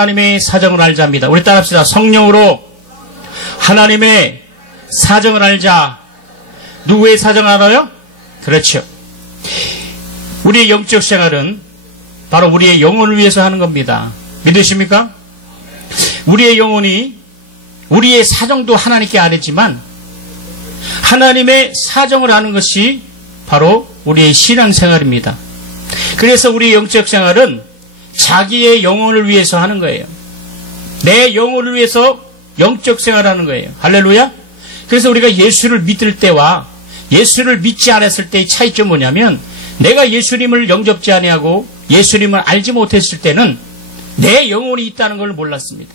하나님의 사정을 알자입니다. 우리 따라합시다. 성령으로 하나님의 사정을 알자. 누구의 사정을 알아요? 그렇죠. 우리의 영적 생활은 바로 우리의 영혼을 위해서 하는 겁니다. 믿으십니까? 우리의 영혼이 우리의 사정도 하나님께 아뢰지만 하나님의 사정을 아는 것이 바로 우리의 신앙생활입니다. 그래서 우리의 영적 생활은 자기의 영혼을 위해서 하는 거예요. 내 영혼을 위해서 영적 생활하는 거예요. 할렐루야. 그래서 우리가 예수를 믿을 때와 예수를 믿지 않았을 때의 차이점은 뭐냐면 내가 예수님을 영접지 아니하고 예수님을 알지 못했을 때는 내 영혼이 있다는 걸 몰랐습니다.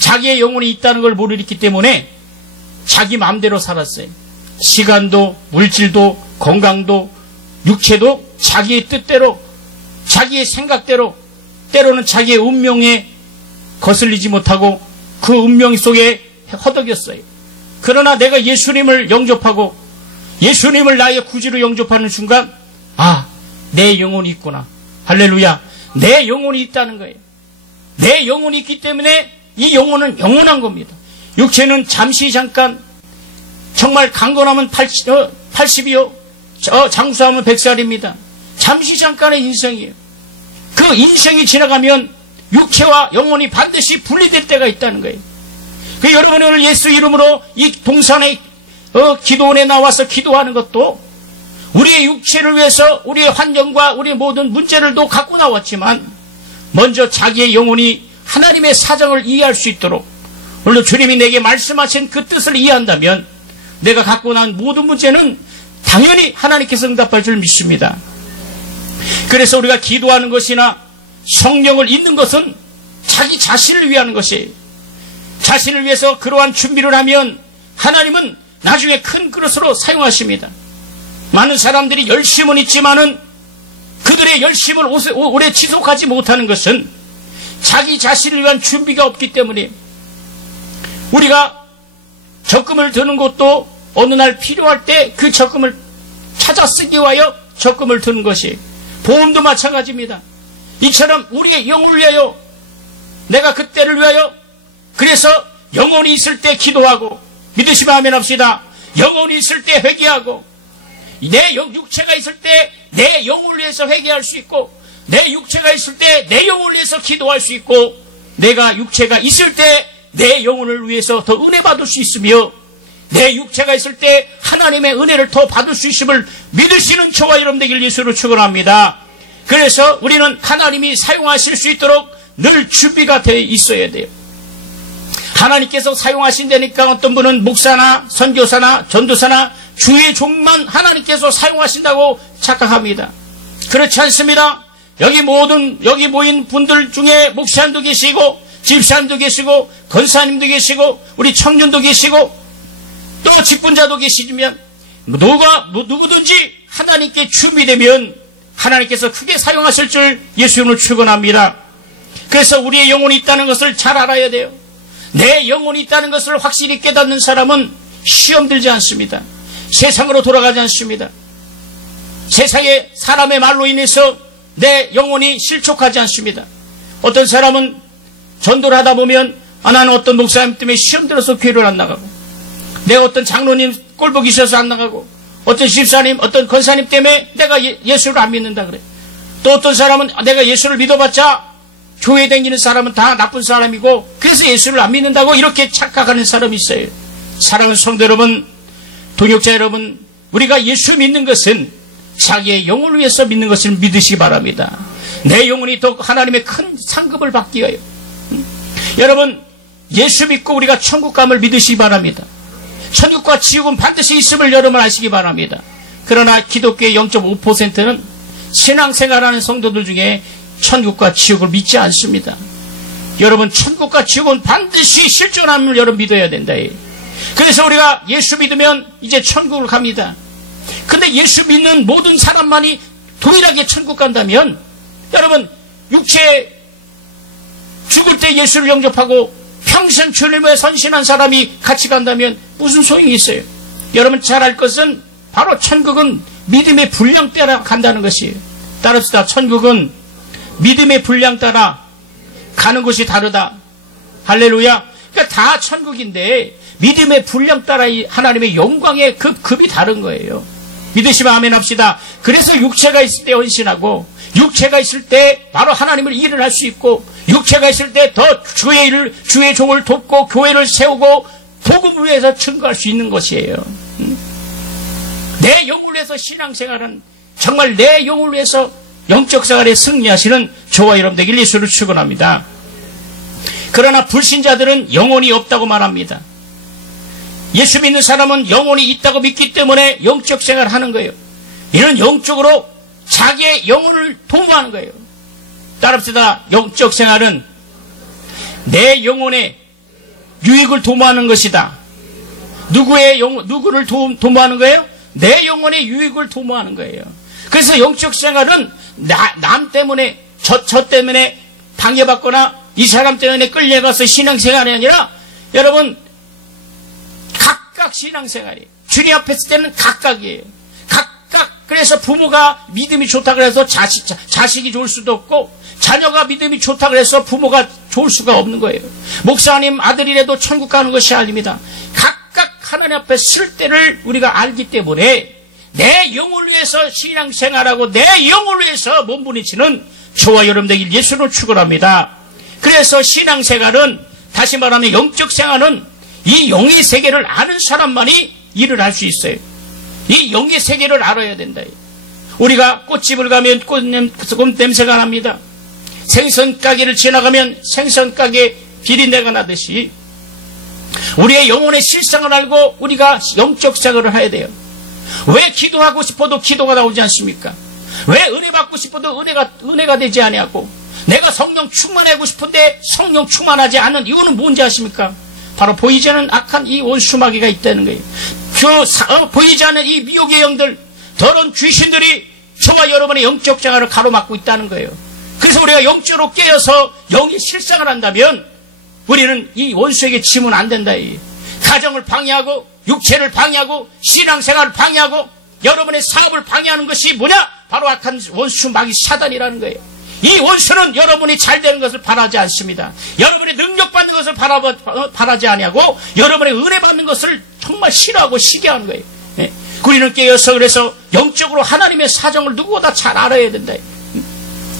자기의 영혼이 있다는 걸 모르기 때문에 자기 마음대로 살았어요. 시간도 물질도 건강도 육체도 자기의 뜻대로 자기의 생각대로 때로는 자기의 운명에 거슬리지 못하고 그 운명 속에 허덕였어요. 그러나 내가 예수님을 영접하고 예수님을 나의 구주로 영접하는 순간 내 영혼이 있구나. 할렐루야. 내 영혼이 있다는 거예요. 내 영혼이 있기 때문에 이 영혼은 영원한 겁니다. 육체는 잠시 잠깐 정말 강건하면 80이요. 장수하면 100살입니다. 잠시 잠깐의 인생이에요. 그 인생이 지나가면 육체와 영혼이 반드시 분리될 때가 있다는 거예요. 그 여러분이 오늘 예수 이름으로 이 동산의 기도원에 나와서 기도하는 것도 우리의 육체를 위해서 우리의 환경과 우리의 모든 문제를도 갖고 나왔지만 먼저 자기의 영혼이 하나님의 사정을 이해할 수 있도록 오늘 주님이 내게 말씀하신 그 뜻을 이해한다면 내가 갖고 난 모든 문제는 당연히 하나님께서 응답할 줄 믿습니다. 그래서 우리가 기도하는 것이나 성령을 읽는 것은 자기 자신을 위하는 것이에요. 자신을 위해서 그러한 준비를 하면 하나님은 나중에 큰 그릇으로 사용하십니다. 많은 사람들이 열심은 있지만은 그들의 열심을 오래 지속하지 못하는 것은 자기 자신을 위한 준비가 없기 때문에 우리가 적금을 드는 것도 어느 날 필요할 때 그 적금을 찾아 쓰기 위하여 적금을 드는 것이 보험도 마찬가지입니다. 이처럼 우리의 영혼을 위하여 내가 그때를 위하여 그래서 영혼이 있을 때 기도하고 믿으시면 아멘 합시다. 영혼이 있을 때 회개하고 내 육체가 있을 때 내 영혼을 위해서 회개할 수 있고 내 육체가 있을 때 내 영혼을 위해서 기도할 수 있고 내가 육체가 있을 때 내 영혼을 위해서 더 은혜 받을 수 있으며 내 육체가 있을 때 하나님의 은혜를 더 받을 수 있음을 믿으시는 저와 여러분 되길 예수로 축원합니다. 그래서 우리는 하나님이 사용하실 수 있도록 늘 준비가 되어 있어야 돼요. 하나님께서 사용하신다니까 어떤 분은 목사나 선교사나 전도사나 주의 종만 하나님께서 사용하신다고 착각합니다. 그렇지 않습니다. 여기 모인 분들 중에 목사님도 계시고 집사님도 계시고 권사님도 계시고 우리 청년도 계시고 또 직분자도 계시면 누구든지 하나님께 준비되면 하나님께서 크게 사용하실 줄 예수님을 축원합니다. 그래서 우리의 영혼이 있다는 것을 잘 알아야 돼요. 내 영혼이 있다는 것을 확실히 깨닫는 사람은 시험 들지 않습니다. 세상으로 돌아가지 않습니다. 세상의 사람의 말로 인해서 내 영혼이 실족하지 않습니다. 어떤 사람은 전도를 하다 보면 나는 어떤 목사님 때문에 시험 들어서 교회를 안 나가고 내가 어떤 장로님 꼴보기 싫어서 안 나가고 어떤 집사님 어떤 권사님 때문에 내가 예수를 안 믿는다 그래. 또 어떤 사람은 내가 예수를 믿어봤자 교회 다니는 사람은 다 나쁜 사람이고 그래서 예수를 안 믿는다고 이렇게 착각하는 사람이 있어요. 사랑하는 성도 여러분, 동역자 여러분, 우리가 예수 믿는 것은 자기의 영혼을 위해서 믿는 것을 믿으시기 바랍니다. 내 영혼이 더 하나님의 큰 상급을 받기 위하여. 여러분, 예수 믿고 우리가 천국 감을 믿으시기 바랍니다. 천국과 지옥은 반드시 있음을 여러분 아시기 바랍니다. 그러나 기독교의 0.5%는 신앙생활하는 성도들 중에 천국과 지옥을 믿지 않습니다. 여러분, 천국과 지옥은 반드시 실존함을 여러분 믿어야 된다. 그래서 우리가 예수 믿으면 이제 천국을 갑니다. 근데 예수 믿는 모든 사람만이 동일하게 천국 간다면 여러분, 육체 죽을 때 예수를 영접하고 평생 주님의 선신한 사람이 같이 간다면 무슨 소용이 있어요? 여러분 잘 알 것은 바로 천국은 믿음의 분량 따라 간다는 것이에요. 따릅시다. 천국은 믿음의 분량 따라 가는 곳이 다르다. 할렐루야. 그러니까 다 천국인데 믿음의 분량 따라 하나님의 영광의 급이 다른 거예요. 믿으시면 아멘 합시다. 그래서 육체가 있을 때 헌신하고, 육체가 있을 때 바로 하나님을 일을 할 수 있고, 육체가 있을 때 더 주의 종을 돕고 교회를 세우고 복음을 위해서 증거할 수 있는 것이에요. 내 영을 위해서 신앙생활은 정말 내 영을 위해서 영적 생활에 승리하시는 저와 여러분 되길 예수를 축원합니다. 그러나 불신자들은 영혼이 없다고 말합니다. 예수 믿는 사람은 영혼이 있다고 믿기 때문에 영적 생활을 하는 거예요. 이는 영적으로 자기의 영혼을 도모하는 거예요. 따라합시다. 영적 생활은 내 영혼의 유익을 도모하는 것이다. 누구를 도모하는 거예요? 내 영혼의 유익을 도모하는 거예요. 그래서 영적 생활은 남 때문에, 저 때문에 방해받거나 이 사람 때문에 끌려가서 신앙생활이 아니라 여러분 각각 신앙생활이에요. 주님 앞에 있을 때는 각각이에요. 각각. 그래서 부모가 믿음이 좋다 그래서 자식이 좋을 수도 없고, 자녀가 믿음이 좋다 그래서 부모가 좋을 수가 없는 거예요. 목사님 아들이라도 천국 가는 것이 아닙니다. 각각 하나님 앞에 쓸 때를 우리가 알기 때문에 내 영을 위해서 신앙생활하고 내 영을 위해서 몸부림치는 저와 여러분들 예수를 축원합니다. 그래서 신앙생활은, 다시 말하면 영적 생활은 이 영의 세계를 아는 사람만이 일을 할 수 있어요. 이 영의 세계를 알아야 된다. 우리가 꽃집을 가면 꽃냄새가 납니다. 생선 가게를 지나가면 생선 가게 비린내가 나듯이 우리의 영혼의 실상을 알고 우리가 영적 생활을 해야 돼요. 왜 기도하고 싶어도 기도가 나오지 않습니까? 왜 은혜 받고 싶어도 은혜가 되지 아니하고, 내가 성령 충만하고 싶은데 성령 충만하지 않은 이유는 뭔지 아십니까? 바로 보이지 않는 악한 이 원수마귀가 있다는 거예요. 보이지 않는 이 미혹의 영들, 더러운 귀신들이 저와 여러분의 영적 생활을 가로막고 있다는 거예요. 그래서 우리가 영적으로 깨어서 영의 실상을 한다면 우리는 이 원수에게 지면 안 된다. 가정을 방해하고 육체를 방해하고 신앙생활을 방해하고 여러분의 사업을 방해하는 것이 뭐냐? 바로 악한 원수 마귀 사단이라는 거예요. 이 원수는 여러분이 잘 되는 것을 바라지 않습니다. 여러분이 능력받는 것을 바라지 아니하고 여러분의 은혜 받는 것을 정말 싫어하고 시기하는 거예요. 예? 우리는 깨어서 그래서 영적으로 하나님의 사정을 누구보다 잘 알아야 된다.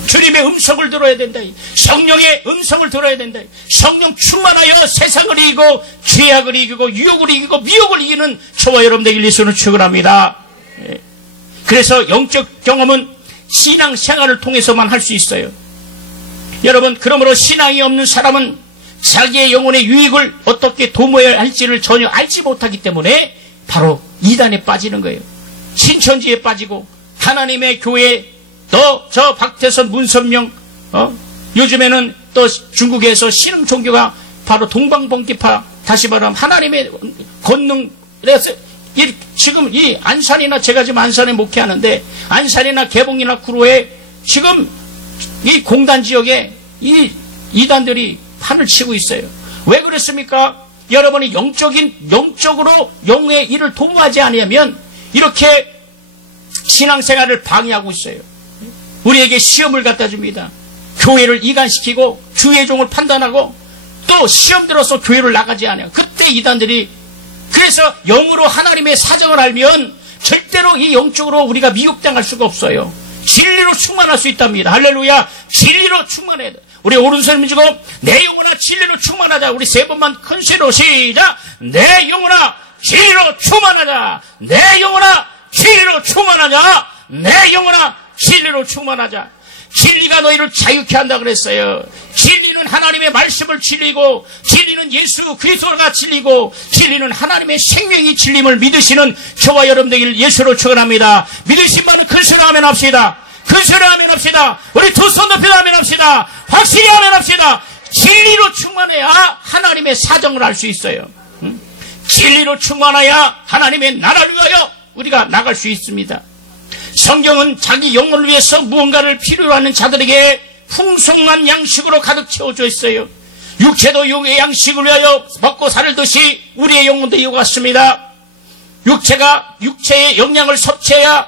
주님의 음성을 들어야 된다. 성령의 음성을 들어야 된다. 성령 충만하여 세상을 이기고 죄악을 이기고 유혹을 이기고 미혹을 이기는 저와 여러분들 예수는 축원합니다. 예. 그래서 영적 경험은 신앙생활을 통해서만 할 수 있어요. 여러분, 그러므로 신앙이 없는 사람은 자기의 영혼의 유익을 어떻게 도모해야 할지를 전혀 알지 못하기 때문에 바로 이단에 빠지는 거예요. 신천지에 빠지고 하나님의 교회, 저 박태선, 문선명, 요즘에는 또 중국에서 신흥 종교가 바로 동방봉기파, 다시 말하면 하나님의 권능, 그래서 지금 이 안산이나, 제가 지금 안산에 목회하는데 안산이나 개봉이나 구로에 지금 이 공단 지역에 이 이단들이 판을 치고 있어요. 왜 그렇습니까? 여러분이 영적으로 영의 일을 도모하지 않으면 이렇게 신앙생활을 방해하고 있어요. 우리에게 시험을 갖다 줍니다. 교회를 이간시키고 주의 종을 판단하고 또 시험 들어서 교회를 나가지 않아요. 그때 이단들이, 그래서 영으로 하나님의 사정을 알면 절대로 이 영적으로 우리가 미혹당할 수가 없어요. 진리로 충만할 수 있답니다. 할렐루야. 진리로 충만해야 돼. 우리 오른손을 들고 내 영혼아 진리로 충만하자. 우리 세 번만 큰 소리로 시작. 내 영혼아 진리로 충만하자. 내 영혼아 진리로 충만하자. 내 영혼아 진리로 충만하자. 진리가 너희를 자유케 한다 그랬어요. 진리는 하나님의 말씀을 진리고, 진리는 예수 그리스도가 진리고, 진리는 하나님의 생명이 진림을 믿으시는 저와 여러분들 예수로 축원합니다. 믿으신 분은 큰 소리로 아멘 합시다. 큰 소리로 아멘 합시다. 우리 두 손 높이 아멘 합시다. 확실히 아멘 합시다. 진리로 충만해야 하나님의 사정을 알 수 있어요. 진리로 충만해야 하나님의 나라를 위하여 우리가 나갈 수 있습니다. 성경은 자기 영혼을 위해서 무언가를 필요로 하는 자들에게 풍성한 양식으로 가득 채워져 있어요. 육체도 영의 양식을 위하여 먹고 살듯이 우리의 영혼도 이와 같습니다. 육체의 영양을 섭취해야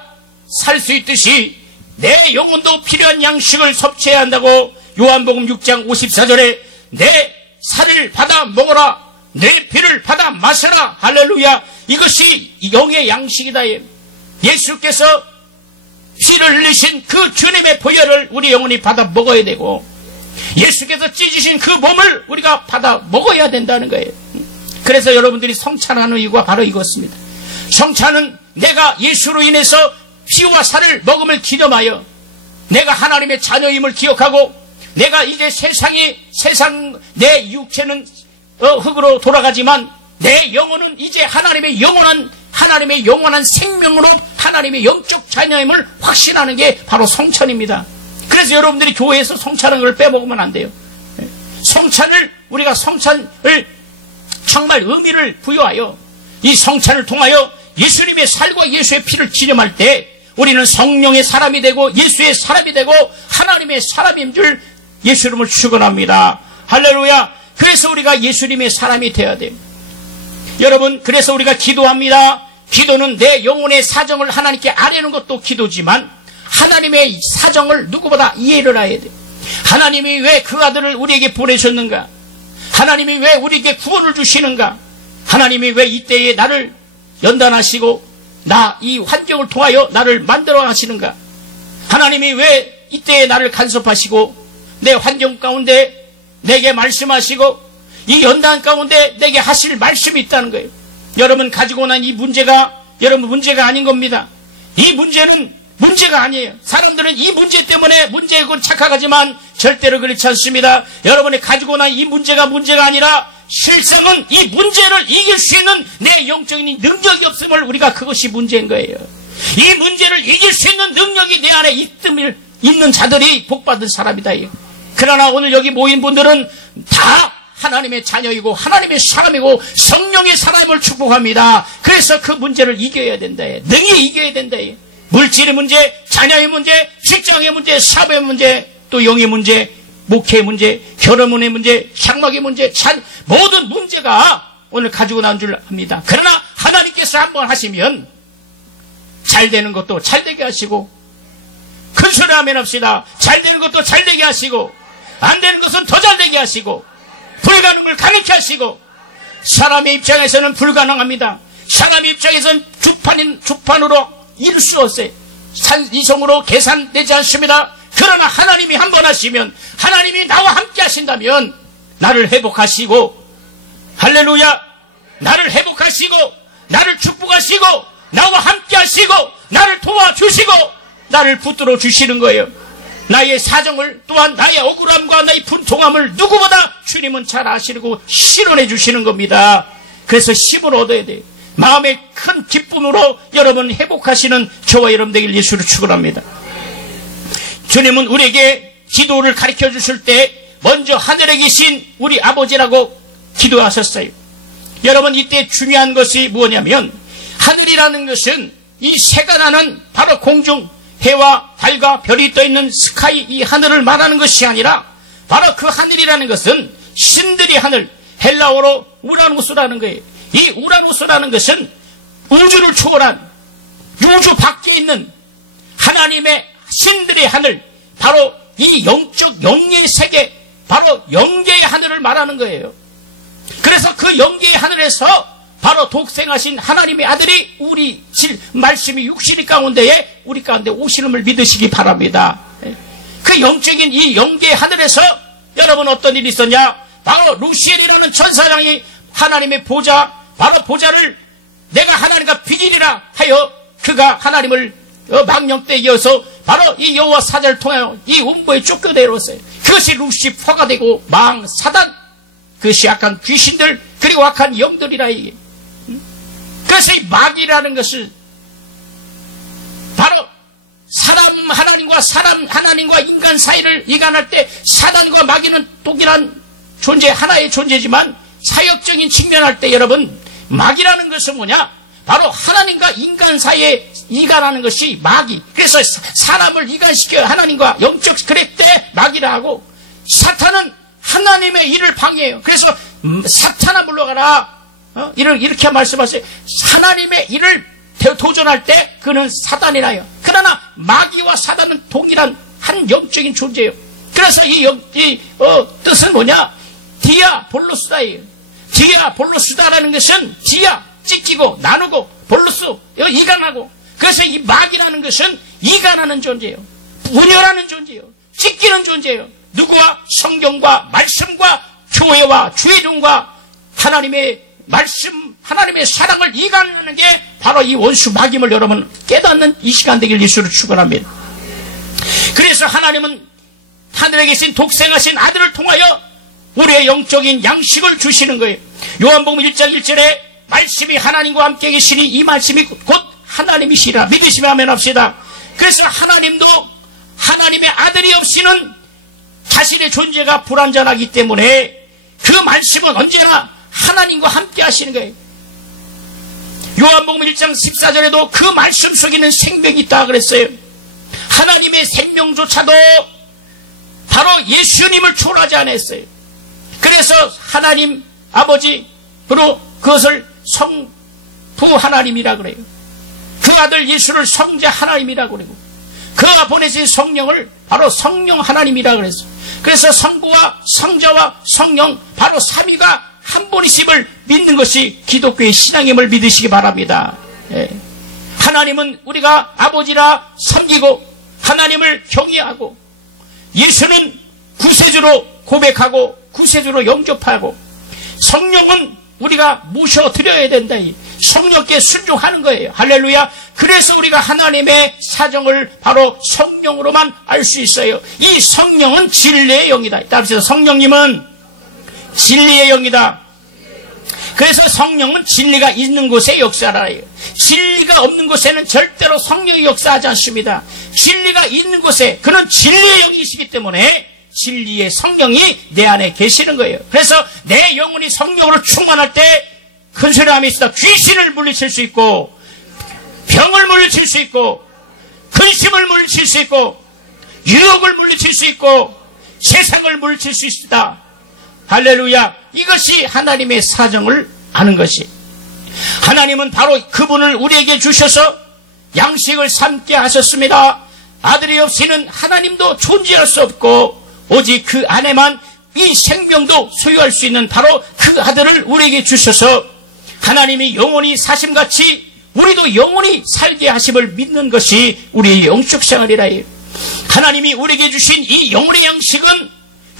살 수 있듯이 내 영혼도 필요한 양식을 섭취해야 한다고 요한복음 6장 54절에 내 살을 받아 먹어라, 내 피를 받아 마셔라. 할렐루야. 이것이 영의 양식이다. 예수께서 피를 흘리신 그 주님의 보혈을 우리 영혼이 받아 먹어야 되고, 예수께서 찢으신 그 몸을 우리가 받아 먹어야 된다는 거예요. 그래서 여러분들이 성찬하는 이유가 바로 이것입니다. 성찬은 내가 예수로 인해서 피와 살을 먹음을 기념하여 내가 하나님의 자녀임을 기억하고, 내가 이제 세상 내 육체는 흙으로 돌아가지만 내 영혼은 이제 하나님의 영원한 생명으로 하나님의 영적 자녀임을 확신하는 게 바로 성찬입니다. 그래서 여러분들이 교회에서 성찬하는 걸 빼먹으면 안 돼요. 우리가 성찬을 정말 의미를 부여하여 이 성찬을 통하여 예수님의 살과 예수의 피를 기념할 때 우리는 성령의 사람이 되고 예수의 사람이 되고 하나님의 사람인 줄 예수 이름을 축원합니다. 할렐루야. 그래서 우리가 예수님의 사람이 되어야 돼요. 여러분, 그래서 우리가 기도합니다. 기도는 내 영혼의 사정을 하나님께 아뢰는 것도 기도지만 하나님의 사정을 누구보다 이해를 해야 돼요. 하나님이 왜 그 아들을 우리에게 보내셨는가? 하나님이 왜 우리에게 구원을 주시는가? 하나님이 왜 이때에 나를 연단하시고 이 환경을 통하여 나를 만들어 가시는가? 하나님이 왜 이때에 나를 간섭하시고 내 환경 가운데 내게 말씀하시고 이 연단 가운데 내게 하실 말씀이 있다는 거예요. 여러분 가지고 난 이 문제가 여러분 문제가 아닌 겁니다. 이 문제는 문제가 아니에요. 사람들은 이 문제 때문에 문제고 착각하지만 절대로 그렇지 않습니다. 여러분이 가지고 난 이 문제가 아니라 실상은 이 문제를 이길 수 있는 내 영적인 능력이 없음을 우리가 그것이 문제인 거예요. 이 문제를 이길 수 있는 능력이 내 안에 있는 자들이 복받은 사람이다. 그러나 오늘 여기 모인 분들은 다 하나님의 자녀이고 하나님의 사람이고 성령의 사람을 축복합니다. 그래서 그 문제를 이겨야 된다. 능히 이겨야 된다. 물질의 문제, 자녀의 문제, 직장의 문제, 사업의 문제, 또 영의 문제, 목회의 문제, 결혼의 문제, 장막의 문제, 모든 문제가 오늘 가지고 나온 줄 압니다. 그러나 하나님께서 한번 하시면 잘 되는 것도 잘 되게 하시고, 큰 소리 아멘 합시다. 잘 되는 것도 잘 되게 하시고, 안 되는 것은 더 잘 되게 하시고, 불가능을 가능케 하시고, 사람의 입장에서는 불가능합니다. 사람의 입장에서는 주판으로 이룰 수 없어요. 이성으로 계산되지 않습니다. 그러나 하나님이 한 번 하시면, 하나님이 나와 함께 하신다면 나를 회복하시고, 할렐루야, 나를 회복하시고 나를 축복하시고 나와 함께 하시고 나를 도와주시고 나를 붙들어 주시는 거예요. 나의 사정을, 또한 나의 억울함과 나의 분통함을 누구보다 주님은 잘 아시고 실현해 주시는 겁니다. 그래서 힘을 얻어야 돼요. 마음의 큰 기쁨으로 여러분 회복하시는 저와 여러분 되길 예수를 축원합니다. 주님은 우리에게 기도를 가르쳐 주실 때 먼저 하늘에 계신 우리 아버지라고 기도하셨어요. 여러분, 이때 중요한 것이 뭐냐면, 하늘이라는 것은 이 새가 나는 바로 공중, 해와 달과 별이 떠있는 스카이, 이 하늘을 말하는 것이 아니라 바로 그 하늘이라는 것은 신들의 하늘, 헬라어로 우라노스라는 거예요. 이 우라노스라는 것은 우주를 초월한, 우주 밖에 있는 하나님의 신들의 하늘, 바로 이 영적 영의 세계, 바로 영계의 하늘을 말하는 거예요. 그래서 그 영계의 하늘에서 바로 독생하신 하나님의 아들이 우리 말씀이 육신의 가운데에 우리 가운데 오시는을 믿으시기 바랍니다. 그 영적인 이 영계의 하늘에서 여러분 어떤 일이 있었냐? 바로 루시엘이라는 천사장이 하나님의 보좌, 바로 보좌를 내가 하나님과 비기리라 하여 그가 하나님을 망령 때 이어서 바로 이 여호와 사자를 통하여 이 음부에 쫓겨내었어요. 그것이 루시퍼가 되고 사단, 그것이 악한 귀신들 그리고 악한 영들이라. 이게 그래서 이 마귀라는 것을 바로 하나님과 인간 사이를 이간할 때 사단과 마귀는 동일한 존재, 하나의 존재지만 사역적인 측면할 때 여러분, 마귀라는 것은 뭐냐? 바로 하나님과 인간 사이에 이간하는 것이 마귀. 그래서 사람을 이간시켜 하나님과 영적 그럴 때 마귀라 하고, 사탄은 하나님의 일을 방해해요. 그래서 사탄아 물러가라, 이렇게 말씀하세요. 하나님의 일을 도전할 때 그는 사단이라요. 그러나 마귀와 사단은 동일한 한 영적인 존재예요. 그래서 이 뜻은 뭐냐? 디아볼로스다예요. 디아볼로스다라는 것은 디아, 찢기고 나누고, 볼로스, 이간하고. 그래서 이 마귀라는 것은 이간하는 존재예요. 분열하는 존재예요. 찢기는 존재예요. 누구와? 성경과 말씀과 교회와 주의종과 하나님의 말씀, 하나님의 사랑을 이간하는 게 바로 이 원수 마귀임을 여러분 깨닫는 이 시간 되길 예수를 축원합니다. 그래서 하나님은 하늘에 계신 독생하신 아들을 통하여 우리의 영적인 양식을 주시는 거예요. 요한복음 1장 1절에 말씀이 하나님과 함께 계시니 이 말씀이 곧 하나님이시라. 믿으시면 아멘 합시다. 그래서 하나님도 하나님의 아들이 없이는 자신의 존재가 불완전하기 때문에 그 말씀은 언제나 하나님과 함께 하시는 거예요. 요한복음 1장 14절에도 그 말씀 속에는 생명이 있다 그랬어요. 하나님의 생명조차도 바로 예수님을 초월하지 않았어요. 그래서 하나님 아버지로 그것을 성부 하나님이라 그래요. 그 아들 예수를 성자 하나님이라 그러고 그가 보내신 성령을 바로 성령 하나님이라 그랬어요. 그래서 성부와 성자와 성령 바로 삼위가 한 분이심을 믿는 것이 기독교의 신앙임을 믿으시기 바랍니다. 하나님은 우리가 아버지라 섬기고 하나님을 경외하고 예수는 구세주로 고백하고 구세주로 영접하고 성령은 우리가 모셔드려야 된다. 성령께 순종하는 거예요. 할렐루야. 그래서 우리가 하나님의 사정을 바로 성령으로만 알 수 있어요. 이 성령은 진리의 영이다. 따라서 성령님은 진리의 영이다. 그래서 성령은 진리가 있는 곳에 역사하라요. 진리가 없는 곳에는 절대로 성령이 역사하지 않습니다. 진리가 있는 곳에 그는 진리의 영이시기 때문에 진리의 성령이 내 안에 계시는 거예요. 그래서 내 영혼이 성령으로 충만할 때 큰 소리 하며 있다. 귀신을 물리칠 수 있고 병을 물리칠 수 있고 근심을 물리칠 수 있고 유혹을 물리칠 수 있고 세상을 물리칠 수 있다. 할렐루야. 이것이 하나님의 사정을 아는 것이. 하나님은 바로 그분을 우리에게 주셔서 양식을 삼게 하셨습니다. 아들이 없이는 하나님도 존재할 수 없고 오직 그 안에만 이 생명도 소유할 수 있는 바로 그 아들을 우리에게 주셔서 하나님이 영원히 사심같이 우리도 영원히 살게 하심을 믿는 것이 우리의 영적 생활이라 해요. 하나님이 우리에게 주신 이 영혼의 양식은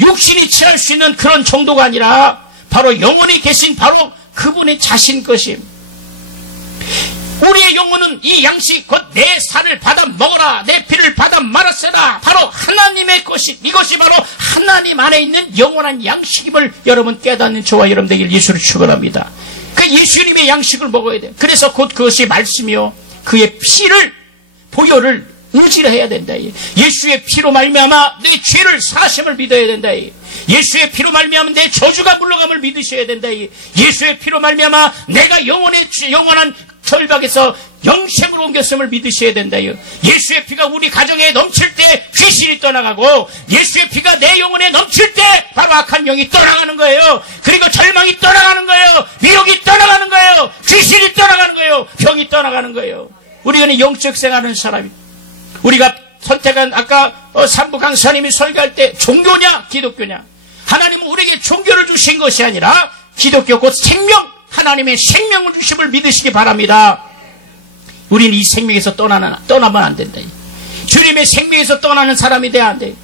육신이 취할 수 있는 그런 정도가 아니라 바로 영원히 계신 바로 그분의 자신 것임. 우리의 영혼은 이 양식 곧 내 살을 받아 먹어라 내 피를 받아 말았으라 바로 하나님의 것이 이것이 바로 하나님 안에 있는 영원한 양식임을 여러분 깨닫는 저와 여러분 되길 예수를 축원합니다. 그 예수님의 양식을 먹어야 돼요. 그래서 곧 그것이 말씀이요 그의 피를 보혈을 의지를 해야 된다. 예수의 피로 말미암아 내 죄를 사심을 믿어야 된다. 예수의 피로 말미암아 내 저주가 물러감을 믿으셔야 된다. 예수의 피로 말미암아 내가 영원한 절박에서 영생으로 옮겼음을 믿으셔야 된다요. 예수의 피가 우리 가정에 넘칠 때 귀신이 떠나가고 예수의 피가 내 영혼에 넘칠 때 바로 악한 영이 떠나가는 거예요. 그리고 절망이 떠나가는 거예요. 미혹이 떠나가는 거예요. 귀신이 떠나가는 거예요. 병이 떠나가는 거예요. 우리는 영적 생활하는 사람이 우리가 선택한 아까 삼부 강사님이 설교할 때 종교냐 기독교냐 하나님은 우리에게 종교를 주신 것이 아니라 기독교 곧 생명 하나님의 생명을 주심을 믿으시기 바랍니다. 우리는 이 생명에서 떠나면 안 된다. 주님의 생명에서 떠나는 사람이 돼야 안 돼.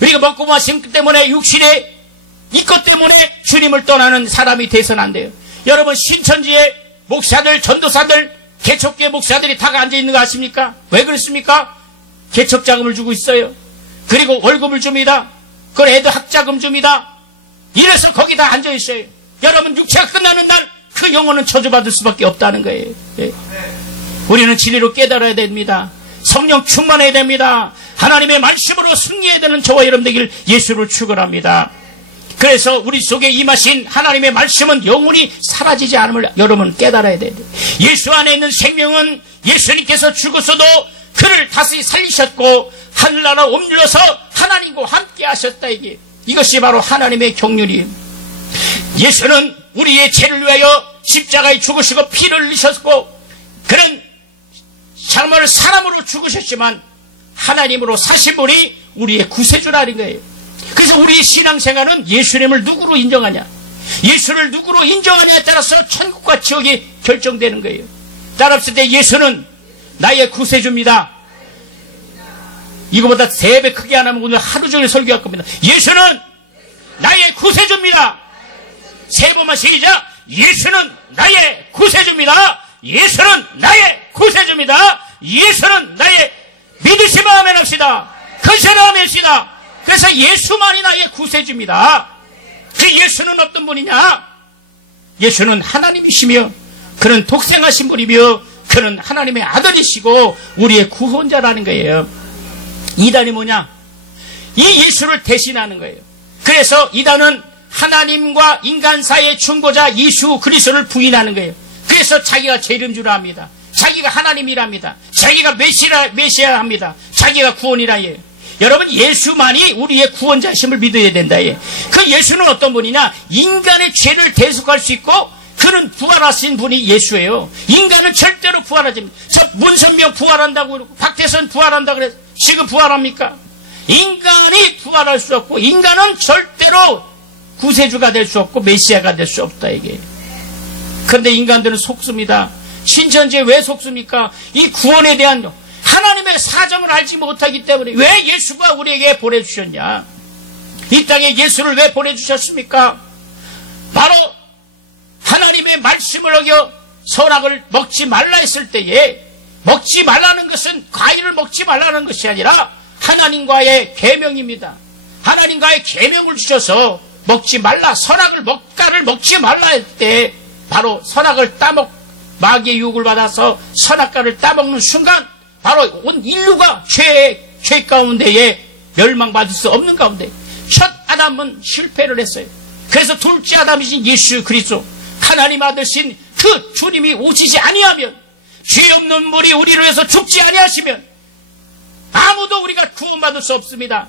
우리가 먹고 마신 것 때문에 육신의 이것 때문에 주님을 떠나는 사람이 돼서는 안 돼요. 여러분 신천지의 목사들 전도사들 개척교회 목사들이 다 앉아있는 거 아십니까? 왜 그렇습니까? 개척자금을 주고 있어요. 그리고 월급을 줍니다. 그걸 애들 학자금 줍니다. 이래서 거기다 앉아있어요. 여러분 육체가 끝나는 날 그 영혼은 저주받을 수밖에 없다는 거예요. 예. 우리는 진리로 깨달아야 됩니다. 성령 충만해야 됩니다. 하나님의 말씀으로 승리해야 되는 저와 여러분 되길 예수를 축원합니다. 그래서 우리 속에 임하신 하나님의 말씀은 영원히 사라지지 않음을 여러분 깨달아야 돼요. 예수 안에 있는 생명은 예수님께서 죽었어도 그를 다시 살리셨고 하늘나라 옮겨서 하나님과 함께 하셨다. 이것이 바로 하나님의 경륜이에요. 예수는 우리의 죄를 위하여 십자가에 죽으시고 피를 흘리셨고 그는 정말 사람으로 죽으셨지만 하나님으로 사신 분이 우리의 구세주라는 거예요. 우리의 신앙생활은 예수님을 누구로 인정하냐, 예수를 누구로 인정하냐에 따라서 천국과 지옥이 결정되는 거예요. 따라합시다. 때 예수는 나의 구세주입니다. 이거보다 3배 크게 안 하면 오늘 하루 종일 설교할 겁니다. 예수는 나의 구세주입니다. 3번만 시작. 예수는 나의 구세주입니다. 예수는 나의 구세주입니다. 예수는 나의 믿으시면 아멘 합시다. 큰소리로 아멘 합시다. 그래서 예수만이 나의 구세주입니다. 그 예수는 어떤 분이냐? 예수는 하나님이시며 그는 독생하신 분이며 그는 하나님의 아들이시고 우리의 구원자라는 거예요. 이단이 뭐냐? 이 예수를 대신하는 거예요. 그래서 이단은 하나님과 인간 사이의 중보자 예수 그리스도를 부인하는 거예요. 그래서 자기가 죄인 줄 압니다. 자기가 하나님이랍니다. 자기가 메시아 합니다. 자기가 구원이라 해요. 여러분, 예수만이 우리의 구원자심을 믿어야 된다. 그 예수는 어떤 분이냐? 인간의 죄를 대속할 수 있고 그는 부활하신 분이 예수예요. 인간은 절대로 부활하지 않습니다. 저 문선명 부활한다고 그러고 박태선 부활한다고 그래서 지금 부활합니까? 인간이 부활할 수 없고 인간은 절대로 구세주가 될 수 없고 메시아가 될 수 없다 이게. 그런데 인간들은 속습니다. 신천지에 왜 속습니까? 이 구원에 대한 하나님의 사정을 알지 못하기 때문에. 왜 예수가 우리에게 보내주셨냐? 이 땅에 예수를 왜 보내주셨습니까? 바로 하나님의 말씀을 어겨 선악을 먹지 말라 했을 때에, 먹지 말라는 것은 과일을 먹지 말라는 것이 아니라 하나님과의 계명입니다. 하나님과의 계명을 주셔서 먹지 말라, 선악을 먹지 말라 할 때 바로 선악을 마귀의 유혹을 받아서 선악과를 따먹는 순간 바로 온 인류가 죄 가운데에 멸망받을 수 없는 가운데 첫 아담은 실패를 했어요. 그래서 둘째 아담이신 예수 그리스도 하나님 아들신 그 주님이 오시지 아니하면, 죄 없는 분이 우리를 위해서 죽지 아니하시면 아무도 우리가 구원받을 수 없습니다.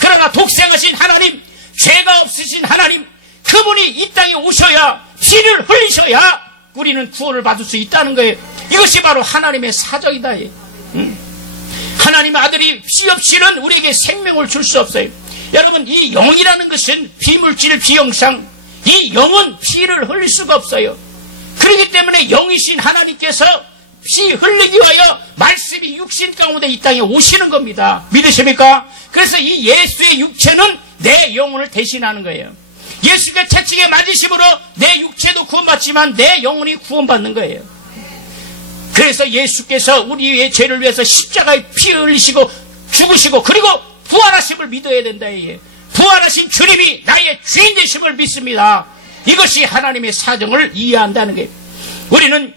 그러나 독생하신 하나님, 죄가 없으신 하나님, 그분이 이 땅에 오셔야, 피를 흘리셔야 우리는 구원을 받을 수 있다는 거예요. 이것이 바로 하나님의 사정이다. 하나님의 아들이 피 없이는 우리에게 생명을 줄 수 없어요. 여러분, 이 영이라는 것은 비물질, 비영상, 이 영은 피를 흘릴 수가 없어요. 그렇기 때문에 영이신 하나님께서 피 흘리기 위하여 말씀이 육신 가운데 이 땅에 오시는 겁니다. 믿으십니까? 그래서 이 예수의 육체는 내 영혼을 대신하는 거예요. 예수가 채찍에 맞으심으로 내 육체도 구원받지만 내 영혼이 구원받는 거예요. 그래서 예수께서 우리의 죄를 위해서 십자가에 피 흘리시고 죽으시고 그리고 부활하심을 믿어야 된다. 부활하신 주님이 나의 주인 되심을 믿습니다. 이것이 하나님의 사정을 이해한다는 거예요. 우리는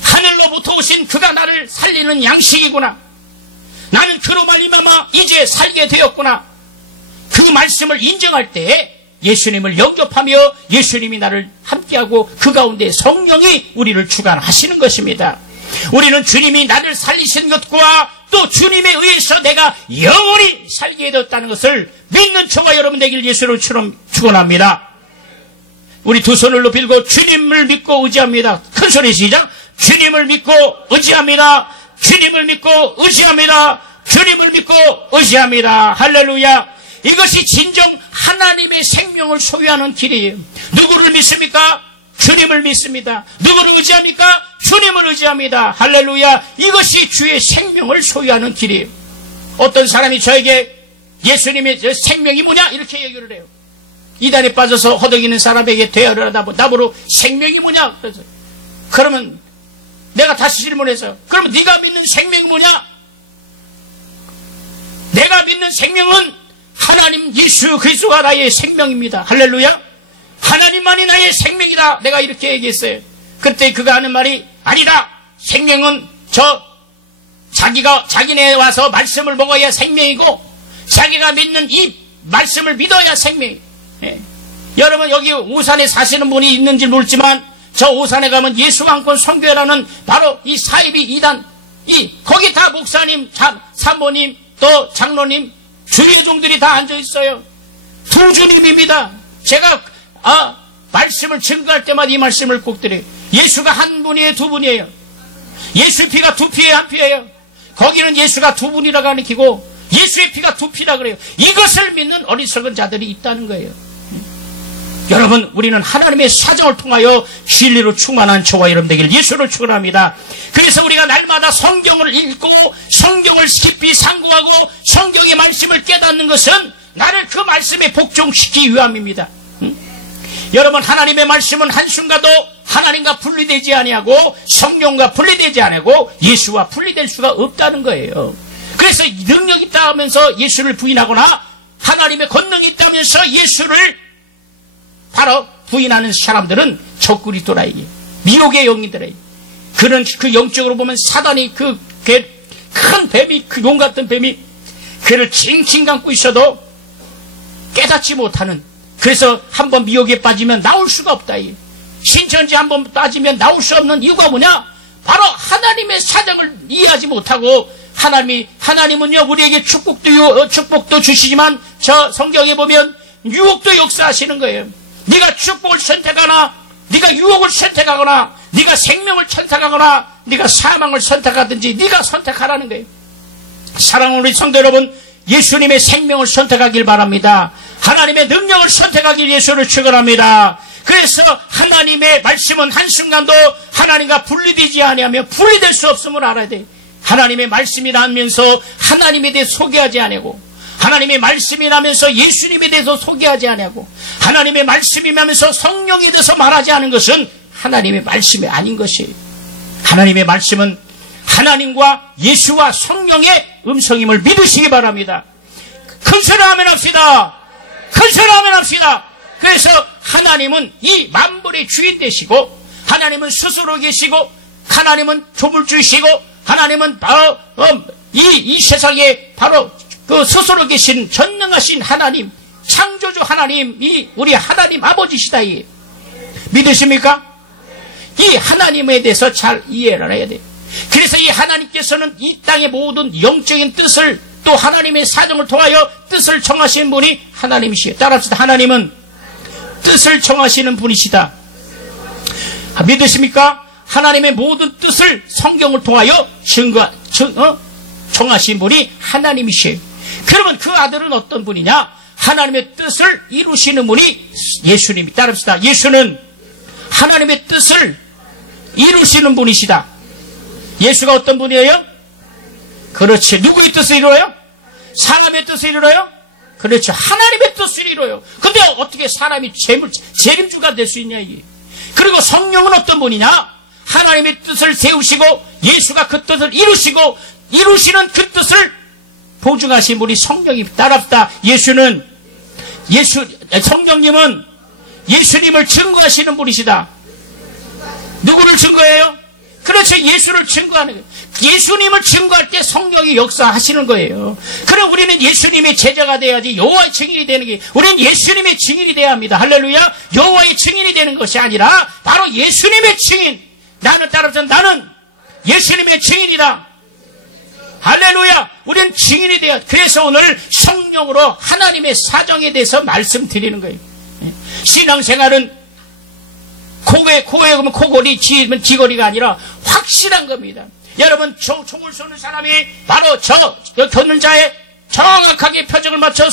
하늘로부터 오신 그가 나를 살리는 양식이구나. 나는 그로 말미암아 이제 살게 되었구나. 그 말씀을 인정할 때 예수님을 영접하며 예수님이 나를 함께하고 그 가운데 성령이 우리를 주관하시는 것입니다. 우리는 주님이 나를 살리신 것과 또 주님에 의해서 내가 영원히 살게 되었다는 것을 믿는 저와 여러분 되길 예수로 축원합니다. 우리 두 손을 높이고 주님을 믿고 의지합니다. 큰 소리 시작. 주님을 믿고 의지합니다. 주님을 믿고 의지합니다. 주님을 믿고 의지합니다. 할렐루야. 이것이 진정 하나님의 생명을 소유하는 길이에요. 누구를 믿습니까? 주님을 믿습니다. 누구를 의지합니까? 주님을 의지합니다. 할렐루야. 이것이 주의 생명을 소유하는 길이에요. 어떤 사람이 저에게 예수님의 생명이 뭐냐? 이렇게 얘기를 해요. 이단에 빠져서 허덕이는 사람에게 대화를 하다 보면 나보고 생명이 뭐냐? 그러면 내가 다시 질문해서 그러면 네가 믿는 생명이 뭐냐? 내가 믿는 생명은 하나님 예수 그리스도가 나의 생명입니다. 할렐루야. 하나님만이 나의 생명이다. 내가 이렇게 얘기했어요. 그때 그가 하는 말이 아니다. 생명은 자기네 와서 말씀을 먹어야 생명이고 자기가 믿는 이 말씀을 믿어야 생명이에요. 여러분 여기 오산에 사시는 분이 있는지 모르지만 저 오산에 가면 예수왕권 선교회라는 바로 이 사이비 이단 거기 다 목사님, 사모님, 또 장로님, 주의 종들이 다 앉아있어요. 두 주님입니다. 제가 말씀을 증거할 때마다 이 말씀을 꼭 드려요. 예수가 한 분이에요, 두 분이에요? 예수 피가 두 피에 한 피예요. 거기는 예수가 두 분이라고 가리키고 예수의 피가 두 피라 그래요. 이것을 믿는 어리석은 자들이 있다는 거예요. 여러분, 우리는 하나님의 사정을 통하여 진리로 충만한 저와 여러분 되기를 예수를 축원합니다. 그래서 우리가 날마다 성경을 읽고 성경을 깊이 상고하고 성경의 말씀을 깨닫는 것은 나를 그 말씀에 복종시키기 위함입니다. 여러분, 하나님의 말씀은 한순간도 하나님과 분리되지 아니하고 성령과 분리되지 아니하고 예수와 분리될 수가 없다는 거예요. 그래서 능력이 있다 하면서 예수를 부인하거나 하나님의 권능이 있다면서 예수를 바로 부인하는 사람들은 적그리스도라이게 미혹의 영이더래. 그는 그 영적으로 보면 사단이 큰 뱀이 그 용 같은 뱀이 그를 칭칭 감고 있어도 깨닫지 못하는, 그래서 한번 미혹에 빠지면 나올 수가 없다. 신천지 한번 빠지면 나올 수 없는 이유가 뭐냐? 바로 하나님의 사정을 이해하지 못하고 하나님은요 우리에게 축복도 주시지만 저 성경에 보면 유혹도 역사하시는 거예요. 네가 축복을 선택하나 네가 유혹을 선택하거나 네가 생명을 선택하거나 네가 사망을 선택하든지 네가 선택하라는 거예요. 사랑하는 우리 성도 여러분, 예수님의 생명을 선택하길 바랍니다. 하나님의 능력을 선택하길 예수를 축원합니다. 그래서 하나님의 말씀은 한순간도 하나님과 분리되지 아니하며 분리될 수 없음을 알아야 돼. 하나님의 말씀이라면서 하나님에 대해 소개하지 아니하고, 하나님의 말씀이라면서 예수님에 대해서 소개하지 아니하고, 하나님의 말씀이라면서 성령에 대해서 말하지 않은 것은 하나님의 말씀이 아닌 것이에요. 하나님의 말씀은 하나님과 예수와 성령의 음성임을 믿으시기 바랍니다. 큰 소리 아멘 합시다. 큰 소리 아멘 합시다. 그래서 하나님은 이 만물의 주인 되시고, 하나님은 스스로 계시고, 하나님은 조물주이시고, 하나님은 바로 이 세상에 바로 그 스스로 계신 전능하신 하나님, 창조주 하나님이 우리 하나님 아버지시다. 믿으십니까? 이 하나님에 대해서 잘 이해를 해야 돼요. 그래서 이 하나님께서는 이 땅의 모든 영적인 뜻을, 또 하나님의 사정을 통하여 뜻을 정하시는 분이 하나님이시에요. 따라합시다. 하나님은 뜻을 정하시는 분이시다. 믿으십니까? 하나님의 모든 뜻을 성경을 통하여 정하신 분이 하나님이시에요. 그러면 그 아들은 어떤 분이냐? 하나님의 뜻을 이루시는 분이 예수님이. 따라합시다. 예수는 하나님의 뜻을 이루시는 분이시다. 예수가 어떤 분이에요? 그렇지. 누구의 뜻을 이루어요? 사람의 뜻을 이루어요? 그렇죠. 하나님의 뜻을 이루어요. 근데 어떻게 사람이 재림주가 될 수 있냐, 이게. 그리고 성령은 어떤 분이냐? 하나님의 뜻을 세우시고 예수가 그 뜻을 이루시고 이루시는 그 뜻을 보증하신 분이 성령입니다. 따라합시다. 성령님은 예수님을 증거하시는 분이시다. 누구를 증거해요? 그렇죠. 예수를 증거하는 거예요. 예수님을 증거할 때 성령이 역사하시는 거예요. 그럼 우리는 예수님의 제자가 돼야지 여호와의 증인이 되는 게, 우리는 예수님의 증인이 돼야 합니다. 할렐루야. 여호와의 증인이 되는 것이 아니라 바로 예수님의 증인. 나는 따라서 나는 예수님의 증인이다. 할렐루야. 우리는 증인이 돼야. 그래서 오늘 성령으로 하나님의 사정에 대해서 말씀드리는 거예요. 신앙생활은 코에 보면 코골이, 지거리가 아니라 확실한 겁니다. 여러분, 총을 쏘는 사람이 바로 걷는 자에 정확하게 표정을 맞춰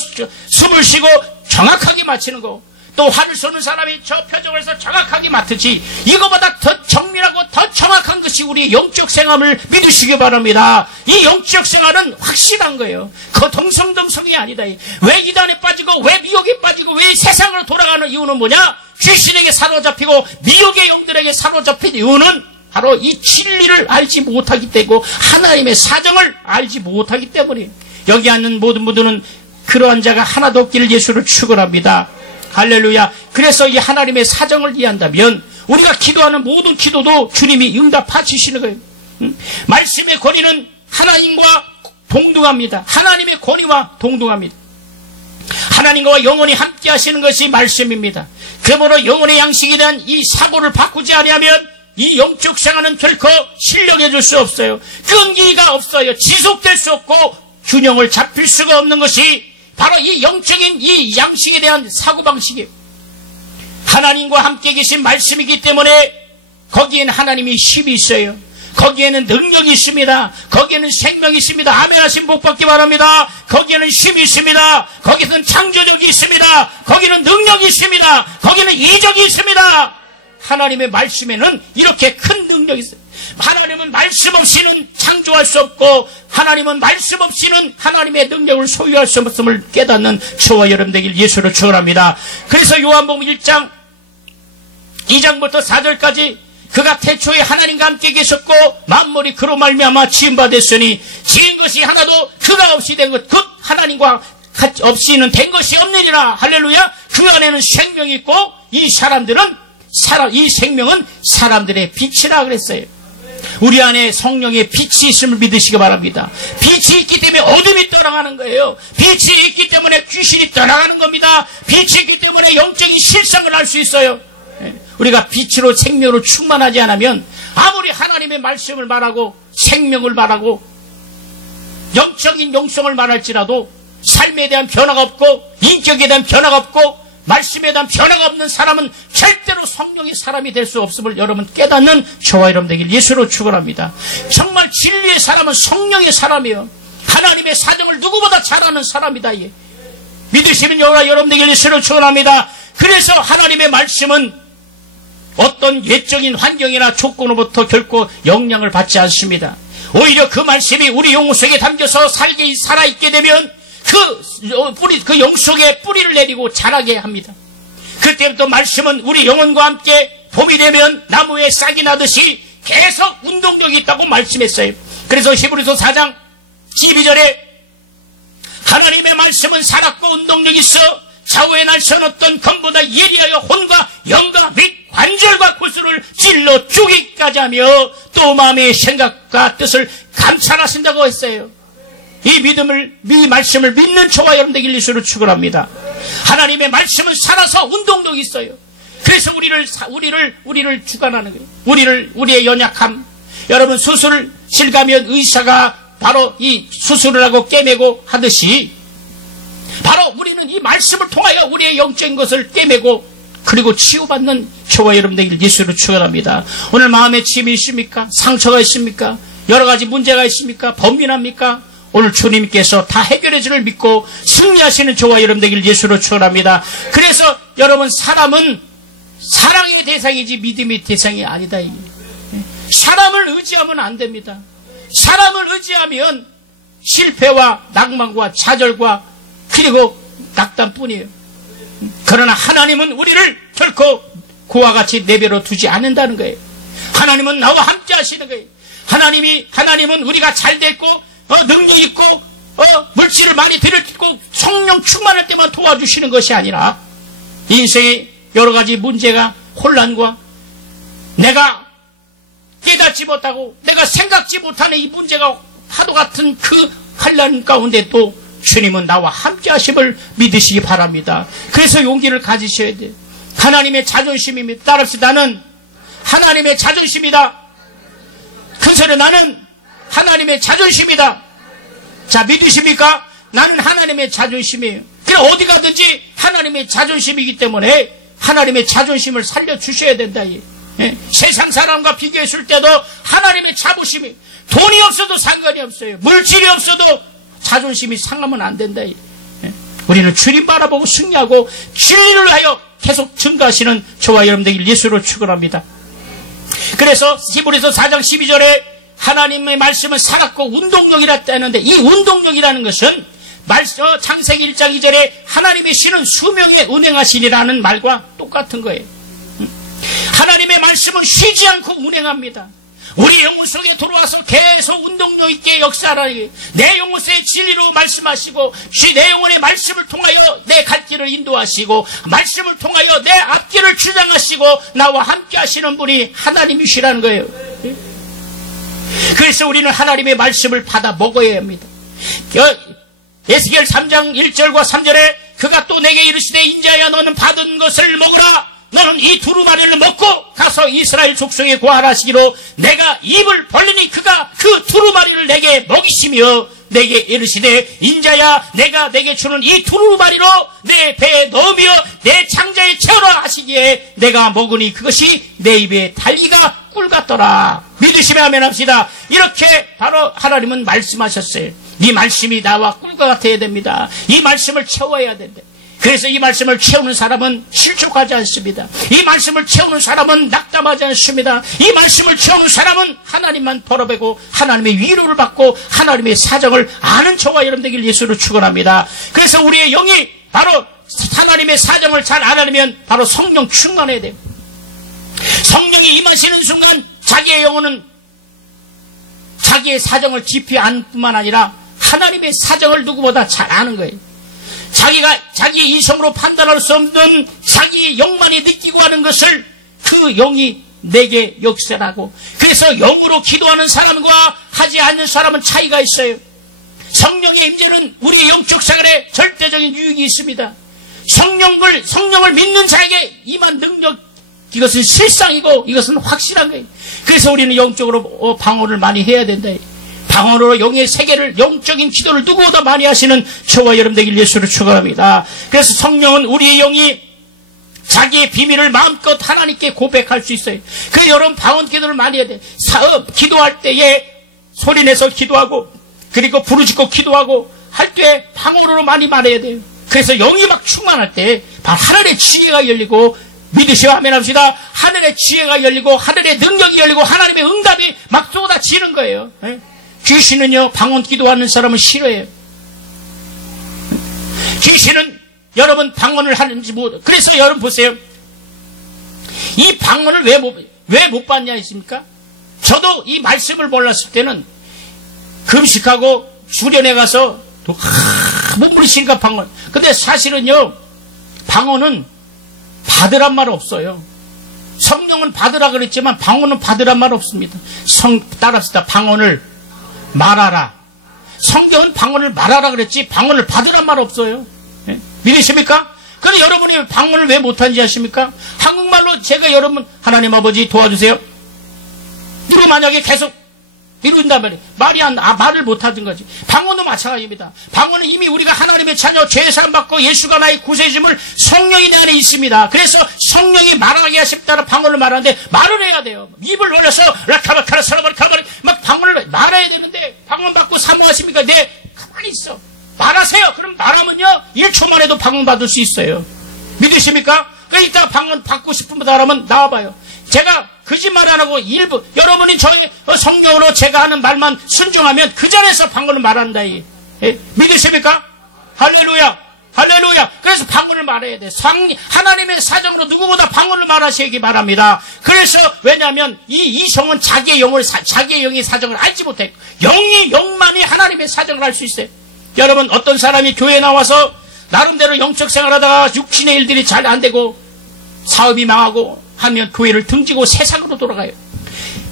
숨을 쉬고 정확하게 맞히는 거. 또 활을 쏘는 사람이 저 표정을 해서 정확하게 맞듯이 이거보다 더 정밀하고 더 정확한 것이 우리의 영적 생활을 믿으시기 바랍니다. 이 영적 생활은 확실한 거예요. 그 동성동성이 아니다. 왜 이단에 빠지고 왜 미혹에 빠지고 왜 세상으로 돌아가는 이유는 뭐냐? 귀신에게 사로잡히고 미혹의 영들에게 사로잡힌 이유는 바로 이 진리를 알지 못하기 때문이고 하나님의 사정을 알지 못하기 때문에. 여기 앉는 모든 분들은 그러한 자가 하나도 없기를 예수를 축원합니다. 할렐루야. 그래서 이 하나님의 사정을 이해한다면 우리가 기도하는 모든 기도도 주님이 응답하시는 거예요. 말씀의 권위는 하나님과 동등합니다. 하나님의 권위와 동등합니다. 하나님과 영원히 함께 하시는 것이 말씀입니다. 그러므로 영혼의 양식에 대한 이 사고를 바꾸지 않으면 이 영적 생활은 결코 실력해 줄 수 없어요. 끈기가 없어요. 지속될 수 없고 균형을 잡힐 수가 없는 것이 바로 이 영적인 이 양식에 대한 사고방식이에요. 하나님과 함께 계신 말씀이기 때문에 거기엔 하나님의 힘이 있어요. 거기에는 능력이 있습니다. 거기에는 생명이 있습니다. 아멘 하신 복 받기 바랍니다. 거기에는 힘이 있습니다. 거기에는 창조력이 있습니다. 거기는 능력이 있습니다. 거기는 이적이 있습니다. 하나님의 말씀에는 이렇게 큰 능력이 있어요. 하나님은 말씀 없이는 창조할 수 없고 하나님은 말씀 없이는 하나님의 능력을 소유할 수 없음을 깨닫는 저와 여러분 되길 예수로 축원합니다. 그래서 요한복음 1장 2장부터 4절까지 그가 태초에 하나님과 함께 계셨고 만물이 그로 말미암아 지은 됐으니 지은 것이 하나도 그가 없이 된 것 곧 하나님과 없이는 된 것이 없느니라. 할렐루야. 그 안에는 생명이 있고 이 생명은 사람들의 빛이라 그랬어요. 우리 안에 성령의 빛이 있음을 믿으시기 바랍니다. 빛이 있기 때문에 어둠이 떠나가는 거예요. 빛이 있기 때문에 귀신이 떠나가는 겁니다. 빛이 있기 때문에 영적인 실상을 알 수 있어요. 우리가 빛으로 생명으로 충만하지 않으면 아무리 하나님의 말씀을 말하고 생명을 말하고 영적인 영성을 말할지라도 삶에 대한 변화가 없고 인격에 대한 변화가 없고 말씀에 대한 변화가 없는 사람은 절대로 성령의 사람이 될 수 없음을 여러분 깨닫는 저와 여러분 되길 예수로 축원합니다. 정말 진리의 사람은 성령의 사람이에요. 하나님의 사정을 누구보다 잘 아는 사람이다. 믿으시면 여러분 되길 예수로 축원합니다. 그래서 하나님의 말씀은 어떤 예적인 환경이나 조건으로부터 결코 영향을 받지 오히려 그 말씀이 우리 영혼 속에 담겨서 살아있게 되면 그 영 속에 뿌리를 내리고 자라게 합니다. 그때부터 말씀은 우리 영혼과 함께 봄이 되면 나무에 싹이 나듯이 계속 운동력이 있다고 말씀했어요. 그래서 히브리서 4장 12절에 하나님의 말씀은 살았고 운동력이 있어 좌우에 날서놓던 검보다 예리하여 혼과 영과 및 관절과 골수를 찔러 죽이기까지 하며 또 마음의 생각과 뜻을 감찰하신다고 했어요. 이 말씀을 믿는 저와 여러분 되길 예수로 축원합니다. 하나님의 말씀은 살아서 운동력이 있어요. 그래서 우리를 주관하는 거예요. 우리의 연약함. 여러분 수술실 가면 의사가 바로 이 수술을 하고 꿰매고 하듯이 바로 우리는 이 말씀을 통하여 우리의 영적인 것을 꿰매고 그리고 치유받는 저와 여러분 되길 예수로 축원합니다. 오늘 마음에 짐이 있습니까? 상처가 있습니까? 여러 가지 문제가 있습니까? 범민합니까? 오늘 주님께서 다 해결해 줄을 믿고 승리하시는 저와 여러분 되길 예수로 축원합니다. 그래서 여러분 사람은 사랑의 대상이지 믿음의 대상이 아니다. 사람을 의지하면 안 됩니다. 사람을 의지하면 실패와 낭만과 좌절과 그리고 낙담뿐이에요. 그러나 하나님은 우리를 결코 그와 같이 내버려 두지 않는다는 거예요. 하나님은 나와 함께 하시는 거예요. 하나님은 우리가 잘 됐고 능력이 있고 물질을 많이 드렸고 성령 충만할 때만 도와주시는 것이 아니라 인생의 여러 가지 문제가 혼란과 내가 깨닫지 못하고 내가 생각지 못하는 이 문제가 파도 같은 그 환란 가운데 또 주님은 나와 함께 하심을 믿으시기 바랍니다. 그래서 용기를 가지셔야 돼요. 하나님의 자존심입니다. 따라합시다. 나는 하나님의 자존심이다. 큰소리 나는 하나님의 자존심이다. 자, 믿으십니까? 나는 하나님의 자존심이에요. 그냥 어디 가든지 하나님의 자존심이기 때문에 하나님의 자존심을 살려주셔야 된다. 세상 사람과 비교했을 때도 하나님의 자부심이 돈이 없어도 상관이 없어요. 물질이 없어도 자존심이 상하면 안 된다. 우리는 주님 바라보고 승리하고 진리를 하여 계속 증거하시는 저와 여러분 되길 예수로 축원합니다. 그래서 히브리서 4장 12절에 하나님의 말씀은 살았고 운동력이라 했는데 이 운동력이라는 것은 창세기 1장 2절에 하나님의 신은 수명에 운행하시니라는 말과 똑같은 거예요. 하나님의 말씀은 쉬지 않고 운행합니다. 우리 영혼 속에 들어와서 계속 운동력 있게 역사하라니 내 영혼 속에 진리로 말씀하시고 내 영혼의 말씀을 통하여 내 갈 길을 인도하시고 말씀을 통하여 내 앞길을 주장하시고 나와 함께 하시는 분이 하나님이시라는 거예요. 그래서 우리는 하나님의 말씀을 받아 먹어야 합니다. 에스겔 3장 1절과 3절에 그가 또 내게 이르시되 인자야 너는 받은 것을 먹으라. 너는 이 두루마리를 먹고 가서 이스라엘 족속에 고하라시기로 내가 입을 벌리니 그가 그 두루마리를 내게 먹이시며 내게 이르시되 인자야 내가 내게 주는 이 두루마리로 내 배에 넣으며 내 창자에 채우라 하시기에 내가 먹으니 그것이 내 입에 달기가 꿀 같더라. 믿으시면 아멘 합시다. 이렇게 바로 하나님은 말씀하셨어요. 이 말씀이 나와 꿀과 같아야 됩니다. 이 말씀을 채워야 된다. 그래서 이 말씀을 채우는 사람은 실족하지 않습니다. 이 말씀을 채우는 사람은 낙담하지 않습니다. 이 말씀을 채우는 사람은 하나님만 바라보고 하나님의 위로를 받고 하나님의 사정을 아는 저와 여러분 되길 예수로 축원합니다. 그래서 우리의 영이 바로 하나님의 사정을 잘 알아내면 바로 성령 충만해야 돼요. 성령이 임하시는 순간 자기의 영혼은 자기의 사정을 깊이 아는 뿐만 아니라 하나님의 사정을 누구보다 잘 아는 거예요. 자기가 자기의 이성으로 판단할 수 없는 자기의 영만이 느끼고 하는 것을 그 영이 내게 역사하고, 그래서 영으로 기도하는 사람과 하지 않는 사람은 차이가 있어요. 성령의 임재는 우리의 영적 생활에 절대적인 유익이 있습니다. 성령을 믿는 자에게 임한 능력, 이것은 실상이고 이것은 확실한 거예요. 그래서 우리는 영적으로 방언을 많이 해야 된다. 방언으로 영의 세계를, 영적인 기도를 누구보다 많이 하시는 저와 여러분 되길 예수로 축원합니다. 그래서 성령은 우리의 영이 자기의 비밀을 마음껏 하나님께 고백할 수 있어요. 그래서 여러분 방언 기도를 많이 해야 돼요. 기도할 때에 소리내서 기도하고, 그리고 부르짖고 기도하고 할 때 방언으로 많이 말해야 돼요. 그래서 영이 막 충만할 때 바로 하늘의 지혜가 열리고, 믿으시오 아멘 합시다. 하늘의 지혜가 열리고 하늘의 능력이 열리고 하나님의 응답이 막 쏟아지는 거예요. 귀신은요, 방언 기도하는 사람은 싫어해요. 귀신은 여러분 방언을 하는지 못. 그래서 여러분 보세요. 이 방언을 왜 못 받냐 했습니까? 저도 이 말씀을 몰랐을 때는 금식하고 수련회 가서 몸부림 심각 방언. 근데 사실은요, 방언은 받으란 말 없어요. 성령은 받으라 그랬지만 방언은 받으란 말 없습니다. 따라합시다. 방언을 말하라. 성경은 방언을 말하라 그랬지 방언을 받으란 말 없어요. 네? 믿으십니까? 그럼 여러분이 방언을 왜 못하는지 아십니까? 한국말로 제가 여러분 하나님 아버지 도와주세요. 이거 만약에 계속 이룬단 말이에요. 말을 못하던 거지. 방언도 마찬가지입니다. 방언은 이미 우리가 하나님의 자녀, 죄사함 받고 예수가 나의 구세주임을 성령이 내 안에 있습니다. 그래서 성령이 말하게 하십다는 방언을 말하는데 말을 해야 돼요. 입을 벌려서 라카바카라 사라바카바리 막 방언을 말해야 되는데 방언 받고 사모하십니까? 네, 가만히 있어. 말하세요. 그럼 말하면요 1초만 해도 방언 받을 수 있어요. 믿으십니까? 그러니까 이따 방언 받고 싶은 사람은 나와봐요. 제가 거짓말 안 하고 일부 여러분이 저희 성경으로 제가 하는 말만 순종하면 그 자리에서 방언을 말한다. 믿으십니까? 할렐루야, 할렐루야. 그래서 방언을 말해야 돼. 하나님의 사정으로 누구보다 방언을 말하시기 바랍니다. 그래서 왜냐하면 이 이성은 자기의 영의 사정을 알지 못해. 영만이 하나님의 사정을 알 수 있어요. 여러분, 어떤 사람이 교회에 나와서 나름대로 영적 생활하다가 육신의 일들이 잘 안 되고 사업이 망하고 하면 교회를 등지고 세상으로 돌아가요.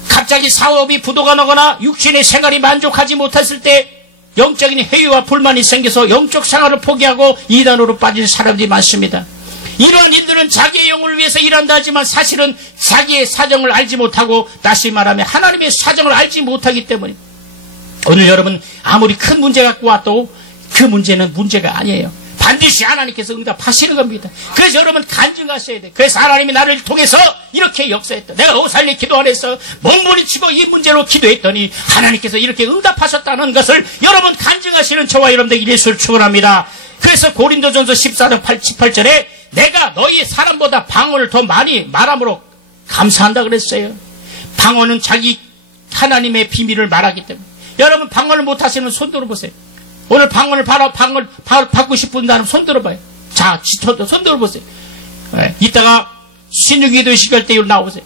갑자기 사업이 부도가 나거나 육신의 생활이 만족하지 못했을 때 영적인 회의와 불만이 생겨서 영적 생활을 포기하고 이단으로 빠진 사람들이 많습니다. 이러한 일들은 자기의 영혼을 위해서 일한다 하지만 사실은 자기의 사정을 알지 못하고, 다시 말하면 하나님의 사정을 알지 못하기 때문에 오늘 여러분 아무리 큰 문제 갖고 와도 그 문제는 문제가 아니에요. 반드시 하나님께서 응답하시는 겁니다. 그래서 여러분 간증하셔야 돼. 그래서 하나님이 나를 통해서 이렇게 역사했다. 내가 오살리 기도 안에서 몸부림치고 이 문제로 기도했더니 하나님께서 이렇게 응답하셨다는 것을 여러분 간증하시는 저와 여러분들에게 예수를 축원합니다. 그래서 고린도전서 14장 18절에 내가 너희 사람보다 방언을 더 많이 말함으로 감사한다 그랬어요. 방언은 자기 하나님의 비밀을 말하기 때문에. 여러분 방언을 못하시면 손 들어보세요. 오늘 방언을 받고 싶은다면 손 들어봐요. 자, 손 들어보세요. 네, 이따가 신유기도 시갈 때 나오세요.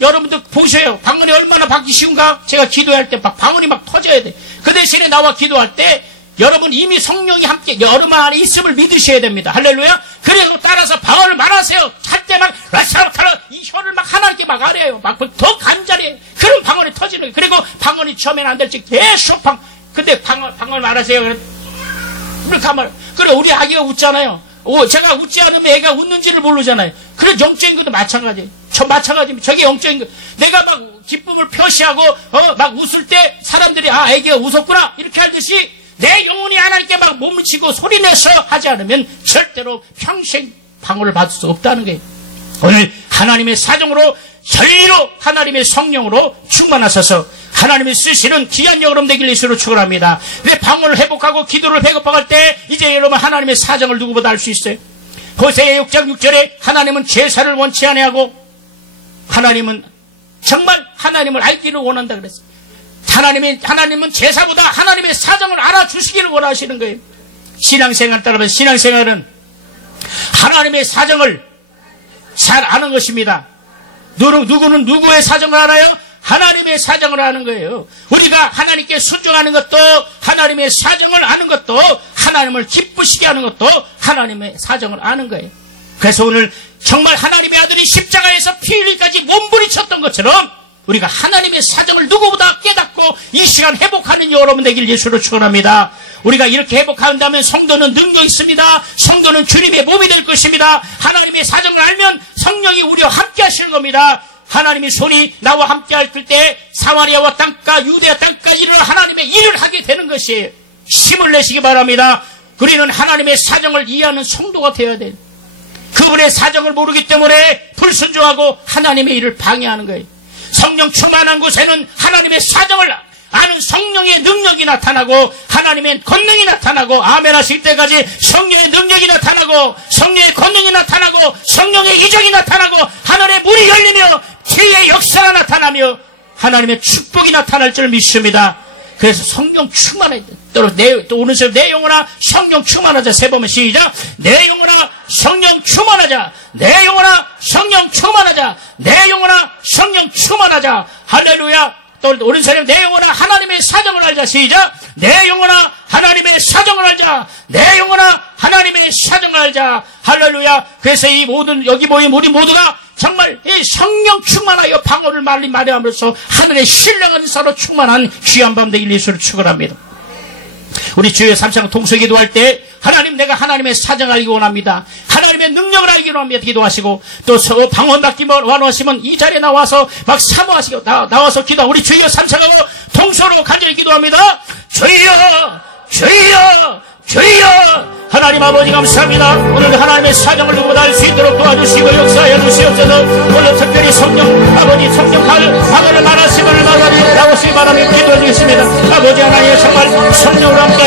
여러분들 보셔요. 방언이 얼마나 받기 쉬운가? 제가 기도할 때 방언이 막 터져야 돼. 그 대신에 나와 기도할 때 여러분 이미 성령이 함께 여러분 안에 있음을 믿으셔야 됩니다. 할렐루야. 그래서 따라서 방언을 말하세요. 할 때 막 라사라카라 이 혀를 막 하나님께 막 아래요. 막 더 간절히 그럼 방언이 터지는 거예요. 그리고 방언이 처음에는 안 될지 계속 근데 방언 말하세요. 이렇게 하면 그래 우리 아기가 웃잖아요. 제가 웃지 않으면 애가 웃는지를 모르잖아요. 그래 영적인 것도 마찬가지. 마찬가지입니다. 저게 영적인 것. 내가 막 기쁨을 표시하고 막 웃을 때 사람들이 애기가 웃었구나 이렇게 하듯이 내 영혼이 하나님께 막 몸을 치고 소리내서 하지 않으면 절대로 평생 방언을 받을 수 없다는 거예요. 오늘 하나님의 사정으로 전리로 하나님의 성령으로 충만하셔서 하나님이 쓰시는 귀한 여러분 되길 예수로 축원합니다. 내 방언을 회복하고 기도를 배고파할 때 이제 여러분 하나님의 사정을 누구보다 알 수 있어요. 호세아 6장 6절에 하나님은 제사를 원치 아니하고 하나님은 정말 하나님을 알기를 원한다 그랬어요. 하나님은 제사보다 하나님의 사정을 알아주시기를 원하시는 거예요. 신앙생활 따라면 신앙생활은 하나님의 사정을 잘 아는 것입니다. 누구는 누구의 사정을 알아요? 하나님의 사정을 아는 거예요. 우리가 하나님께 순종하는 것도 하나님의 사정을 아는 것도 하나님을 기쁘시게 하는 것도 하나님의 사정을 아는 거예요. 그래서 오늘 정말 하나님의 아들이 십자가에서 피 흘리기까지 몸부림쳤던 것처럼 우리가 하나님의 사정을 누구보다 깨닫고 이 시간 회복하는 여러분 되길 예수로 축원합니다. 우리가 이렇게 회복한다면 성도는 능력이 있습니다. 성도는 주님의 몸이 될 것입니다. 하나님의 사정을 알면 성령이 우리와 함께 하시는 겁니다. 하나님의 손이 나와 함께 할 때 사마리아와 땅과 유대아 땅까지 이르러 하나님의 일을 하게 되는 것이에요. 힘을 내시기 바랍니다. 우리는 하나님의 사정을 이해하는 성도가 되어야 돼요. 그분의 사정을 모르기 때문에 불순종하고 하나님의 일을 방해하는 거예요. 성령 충만한 곳에는 하나님의 사정을 아는 성령의 능력이 나타나고 하나님의 권능이 나타나고 아멘 하실 때까지 성령의 능력이 나타나고 성령의 권능이 나타나고 성령의 이적이 나타나고 하늘의 문이 열리며 지혜의 역사가 나타나며 하나님의 축복이 나타날 줄 믿습니다. 그래서 성령 충만해. 또 오늘처럼 내 영혼아 성령 충만하자. 세 번만 시작. 내 영혼아 성령 충만하자. 내 영혼아 성령 충만하자. 내 영혼아 성령 충만하자. 할렐루야. 또 오른손에 내 영혼아 하나님의 사정을 알자. 시작. 내 영혼아 하나님의 사정을 알자. 내 영혼아 하나님의 사정을 알자. 할렐루야. 그래서 이 모든 여기 모인 우리 모두가 정말 이 성령 충만하여 방언을 말함으로써 하늘의 신령한 사로 충만한 귀한 밤 되길 예수를 축원합니다. 우리 주여 3장 통수 기도할 때 하나님 내가 하나님의 사정을 알기 원합니다. 하나님의 능력을 알기 원합니다. 기도하시고 또 방언 받기 원하시면 이 자리에 나와서 막 사모하시고 나와서 기도. 우리 주여 3장하고 통수로 간절히 기도합니다. 주여 주여 주여 하나님 아버지 감사합니다. 오늘 하나님의 사정을 누구보다 알 수 있도록 도와주시고 역사하여 주시옵소서. 오늘 특별히 성령 아버지 성령 방언을 말하시기를 나오시기 바라며 기도해 주겠습니다. 아버지 하나님 정말 성령으로 함께